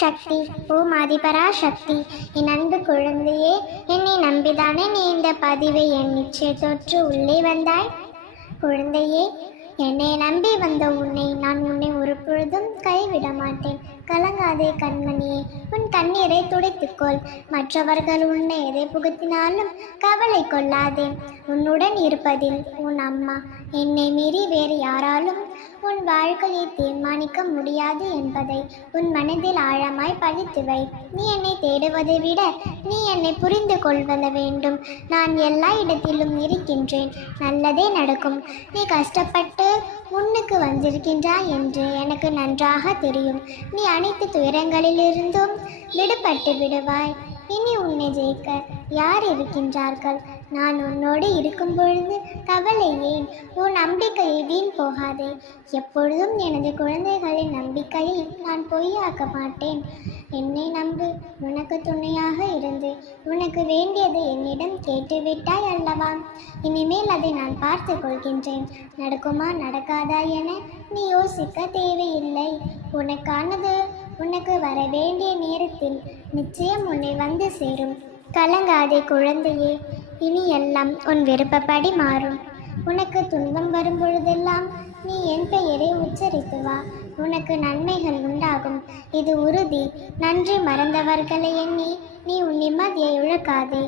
சக்தி ஓ மாதிபரா சக்தி என் அன்பு குழந்தையே என்னை நம்பிதானே நீ இந்த பதிவை என் நிச்சயத்தொற்று உள்ளே வந்தாய்? குழந்தையே என்னை நம்பி வந்த உன்னை நான் உன்னை ஒரு பொழுதும் கைவிட மாட்டேன். கலங்காதே கண்மணியே உன் கண்ணீரை துடைத்துக்கொள். மற்றவர்கள் உன்னை எதை புகுத்தினாலும் கவலை கொள்ளாதே. உன்னுடன் இருப்பதில் உன் அம்மா என்னை மீறி வேறு யாராலும் உன் வாழ்க்கையை தீர்மானிக்க முடியாது என்பதை உன் மனதில் ஆழமாய் பதித்து வை. நீ என்னை தேடுவதை விட நீ என்னை புரிந்து கொள்வத வேண்டும். நான் எல்லா இடத்திலும் இருக்கின்றேன். நல்லதே நடக்கும். நீ கஷ்டப்பட்டு முன்னுக்கு வந்திருக்கின்றாய் என்று எனக்கு நன்றாக தெரியும். நீ அனைத்து துயரங்களிலிருந்தும் விடுபட்டு விடுவாய். இனி உன்னை ஜெயிக்க யார் இருக்கின்றார்கள்? நான் உன்னோடு இருக்கும் பொழுது கவலை ஏன்? உன் நம்பிக்கையை வீண் போகாதே. எப்பொழுதும் எனது குழந்தைகளின் நம்பிக்கையை நான் பொய்யாக்க மாட்டேன். என்னை நம்பு. உனக்கு துணையாக இருந்து. உனக்கு வேண்டியதை என்னிடம் கேட்டுவிட்டாய் அல்லவா? இனிமேல் அதை நான் பார்த்து கொள்கின்றேன். நடக்குமா நடக்காதா என நீ யோசிக்க தேவையில்லை. உனக்கானது உனக்கு வர வேண்டிய நேரத்தில் நிச்சயம் உன்னை வந்து சேரும். கலங்காதே குழந்தையே. இனி எல்லாம் உன் விருப்பப்படி மாறும். உனக்கு துன்பம் வரும் பொழுதெல்லாம் நீ என் பெயரை உச்சரித்து வா. உனக்கு நன்மைகள் உண்டாகும். இது உறுதி. நன்றி மறந்தவர்களை எண்ணி நீ உன் நிம்மதியை இழக்காதே.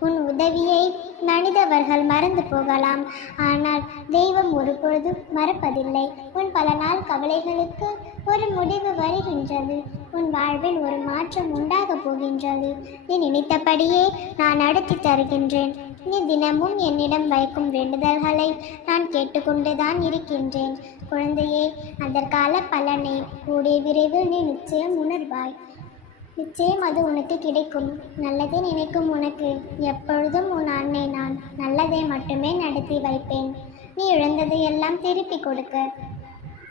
உன் உதவியை மனிதவர்கள் மறந்து போகலாம். ஆனால் தெய்வம் ஒரு பொழுதும் மறப்பதில்லை. உன் பல நாள் கவலைகளுக்கு ஒரு முடிவு வருகின்றது. உன் வாழ்வில் ஒரு மாற்றம் உண்டாகப் போகின்றது. நீ நினைத்தபடியே நான் நடத்தி தருகின்றேன். நீ தினமும் என்னிடம் வைக்கும் வேண்டுதல்களை நான் கேட்டுக்கொண்டுதான் இருக்கின்றேன். குழந்தையே அதற்கால பலனை. கூடிய விரைவில் நீ நிச்சயம் உணர்வாய். நிச்சயம் அது உனக்கு கிடைக்கும். நல்லதை நினைக்கும் உனக்கு. எப்பொழுதும் உன் அன்னை நான். நல்லதை மட்டுமே நடத்தி வைப்பேன். நீ இழந்ததை எல்லாம் திருப்பி கொடுக்க.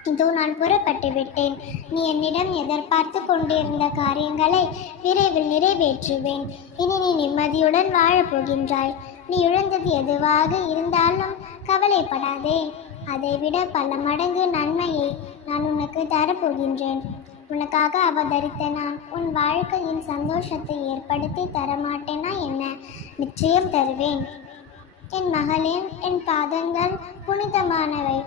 இதோ நான் புறப்பட்டு விட்டேன் நீ என்னிடம் எதிர்பார்த்து கொண்டிருந்த காரியங்களை விரைவில் நிறைவேற்றுவேன். இனி நீ நிம்மதியுடன் வாழப்போகின்றாய் நீ இழந்தது எதுவாக இருந்தாலும் கவலைப்படாதே. அதைவிட பல மடங்கு நன்மையை நான் உனக்கு தரப்போகின்றேன். உனக்காக அவதரித்த நான் உன் வாழ்க்கையின் சந்தோஷத்தை ஏற்படுத்தி தரமாட்டேனா என்ன? நிச்சயம் தருவேன். என் மகளே என் பாதங்கள் புனிதமானவை.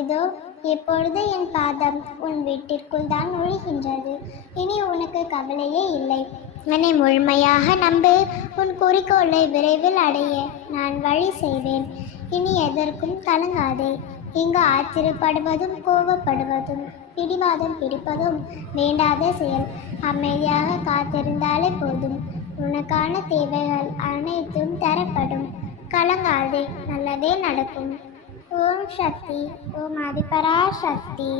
இதோ எப்பொழுது என் பாதம் உன் வீட்டிற்குள் தான் ஒழுகின்றது? இனி உனக்கு கவலையே இல்லை. என்னை முழுமையாக நம்பு. உன் குறிக்கோளை விரைவில் அடைய நான் வழி செய்வேன். இனி எதற்கும் கலங்காதே இங்கு ஆத்திரப்படுவதும் கோபப்படுவதும் பிடிவாதம் பிடிப்பதும் வேண்டாத செயல். அமைதியாக காத்திருந்தாலே போதும். உனக்கான தேவைகள் அனைத்தும் தரப்படும். கலங்காதே. நல்லதே நடக்கும். ஓம் சக்தி ஓம் அதிபரா சக்தி.